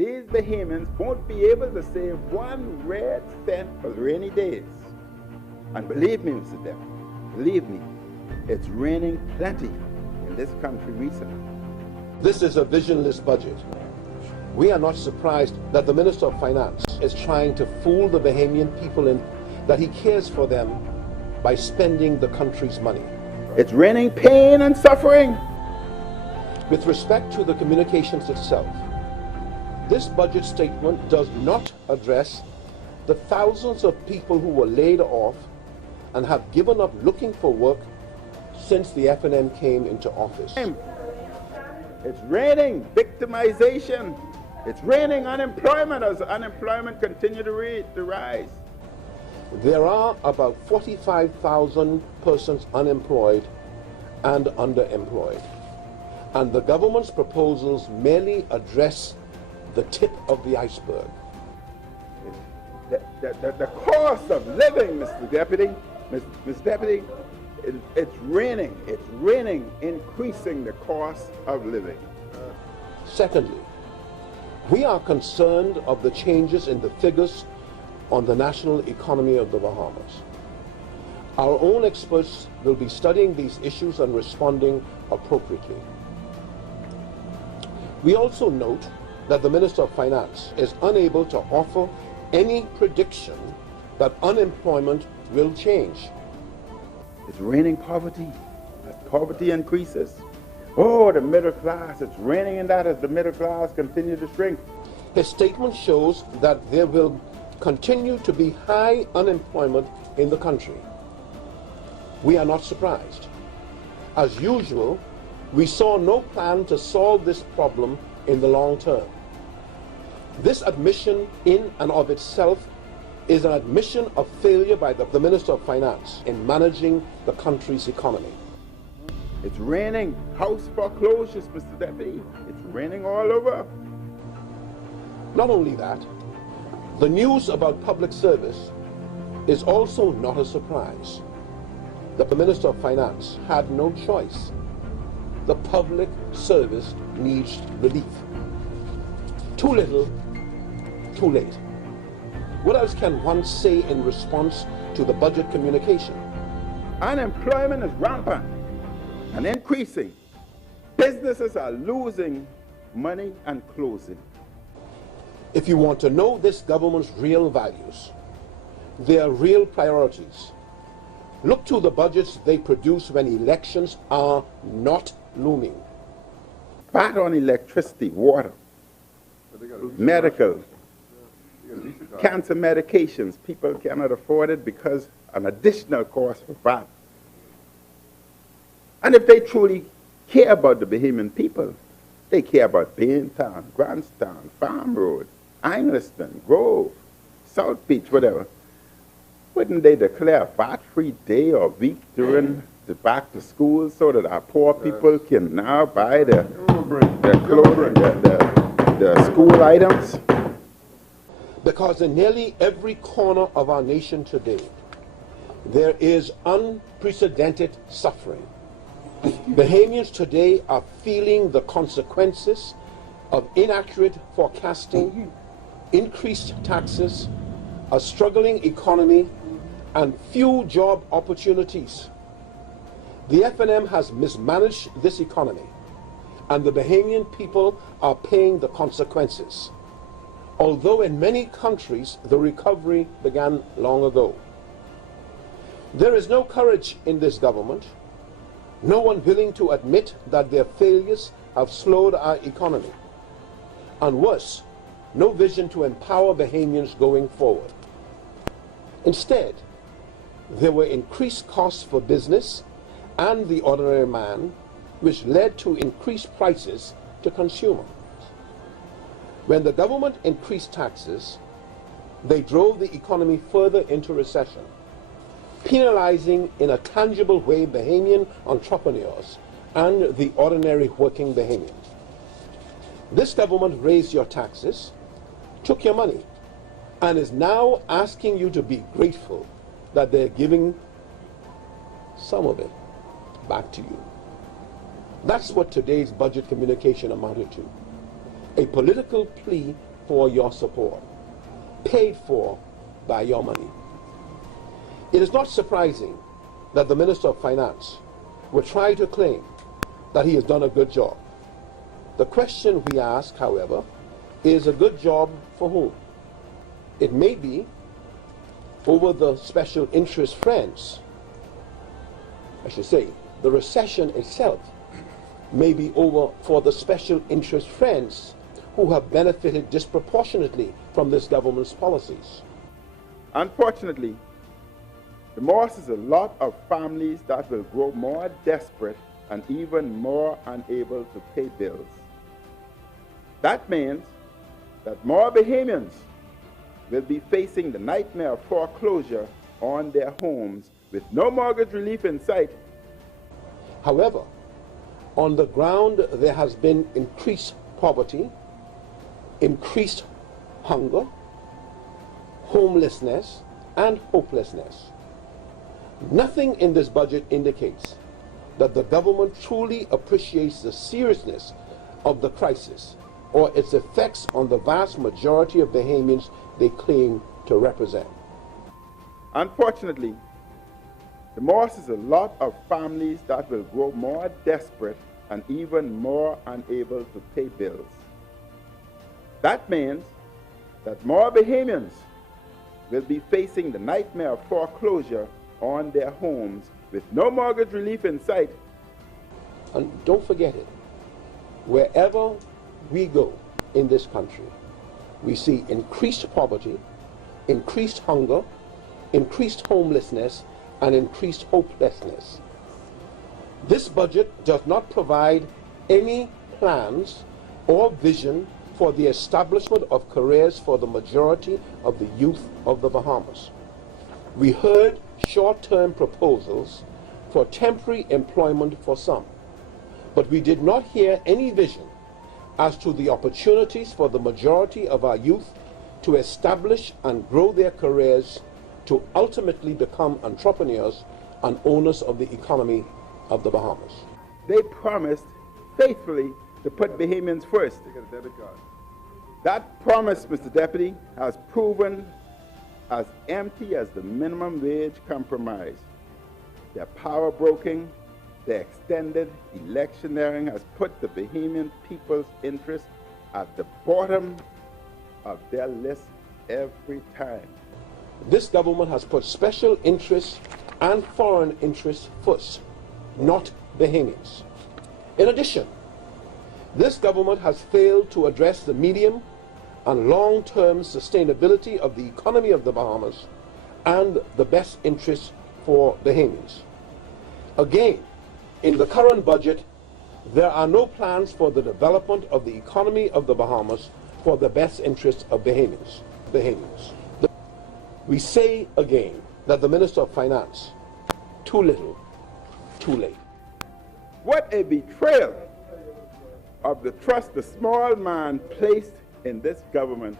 these Bahamians won't be able to save 1 red cent for rainy days. And believe me, Mr. Deputy, believe me, it's raining plenty in this country recently. This is a visionless budget. We are not surprised that the Minister of Finance is trying to fool the Bahamian people in that he cares for them by spending the country's money. It's raining pain and suffering. With respect to the communications itself, this budget statement does not address the thousands of people who were laid off and have given up looking for work since the FNM came into office. It's raining victimization. It's raining unemployment as unemployment continues to rise. There are about 45,000 persons unemployed and underemployed, and the government's proposals merely address the tip of the iceberg. The cost of living, Mr. Deputy, Mr. Deputy, it's raining, increasing the cost of living. Secondly, we are concerned of the changes in the figures on the national economy of the Bahamas. Our own experts will be studying these issues and responding appropriately. We also note that the Minister of Finance is unable to offer any prediction that unemployment will change. It's raining poverty. As poverty increases, oh, the middle class, it's raining in that as the middle class continue to shrink. His statement shows that there will continue to be high unemployment in the country. We are not surprised. As usual, we saw no plan to solve this problem in the long term. This admission in and of itself is an admission of failure by the Minister of Finance in managing the country's economy. It's raining house foreclosures, Mr. Deputy. It's raining all over. Not only that, the news about public service is also not a surprise. The Minister of Finance had no choice. The public service needs relief. Too little, too late. What else can one say in response to the budget communication? Unemployment is rampant and increasing. Businesses are losing money and closing. If you want to know this government's real values, their real priorities, look to the budgets they produce when elections are not looming. Bat on electricity, water, medical, cancer medications. People cannot afford it because an additional cost for VAT. And if they truly care about the Bahamian people, they care about Baintown, Grantstown, Farm Road, Angliston, Grove, South Beach, whatever. Wouldn't they declare a VAT-free day or week during the back to school so that our poor people can now buy their clothing, their school items? Because in nearly every corner of our nation today, there is unprecedented suffering. Bahamians today are feeling the consequences of inaccurate forecasting, increased taxes, a struggling economy, and few job opportunities. The FNM has mismanaged this economy, and the Bahamian people are paying the consequences. Although in many countries the recovery began long ago. There is no courage in this government, no one willing to admit that their failures have slowed our economy, and worse, no vision to empower Bahamians going forward. Instead, there were increased costs for business and the ordinary man, which led to increased prices to consumers. When the government increased taxes, they drove the economy further into recession, penalizing in a tangible way Bahamian entrepreneurs and the ordinary working Bahamian. This government raised your taxes, took your money, and is now asking you to be grateful that they're giving some of it back to you. That's what today's budget communication amounted to. A political plea for your support, paid for by your money. It is not surprising that the Minister of Finance will try to claim that he has done a good job. The question we ask, however, is a good job for whom? It may be over the special interest friends. I should say, the recession itself may be over for the special interest friends who have benefited disproportionately from this government's policies. Unfortunately, remorse is a lot of families that will grow more desperate and even more unable to pay bills. That means that more Bahamians will be facing the nightmare of foreclosure on their homes with no mortgage relief in sight. However, on the ground there has been increased poverty, increased hunger, homelessness, and hopelessness. Nothing in this budget indicates that the government truly appreciates the seriousness of the crisis or its effects on the vast majority of Bahamians they claim to represent. Unfortunately, remorse is a lot of families that will grow more desperate and even more unable to pay bills. That means that more Bahamians will be facing the nightmare of foreclosure on their homes with no mortgage relief in sight. And don't forget it, wherever we go in this country, we see increased poverty, increased hunger, increased homelessness, and increased hopelessness. This budget does not provide any plans or vision for the establishment of careers for the majority of the youth of the Bahamas. We heard short-term proposals for temporary employment for some, but we did not hear any vision as to the opportunities for the majority of our youth to establish and grow their careers to ultimately become entrepreneurs and owners of the economy of the Bahamas. They promised faithfully to put Bahamians first. That promise, Mr. Deputy, has proven as empty as the minimum wage compromise. Their power broking, their extended electioneering has put the Bahamian people's interest at the bottom of their list every time. This government has put special interests and foreign interests first, not Bahamians. In addition, this government has failed to address the medium and long-term sustainability of the economy of the Bahamas and the best interests for Bahamians. Again, in the current budget, there are no plans for the development of the economy of the Bahamas for the best interests of Bahamians. We say again that the Minister of Finance, too little, too late. What a betrayal of the trust the small man placed in this government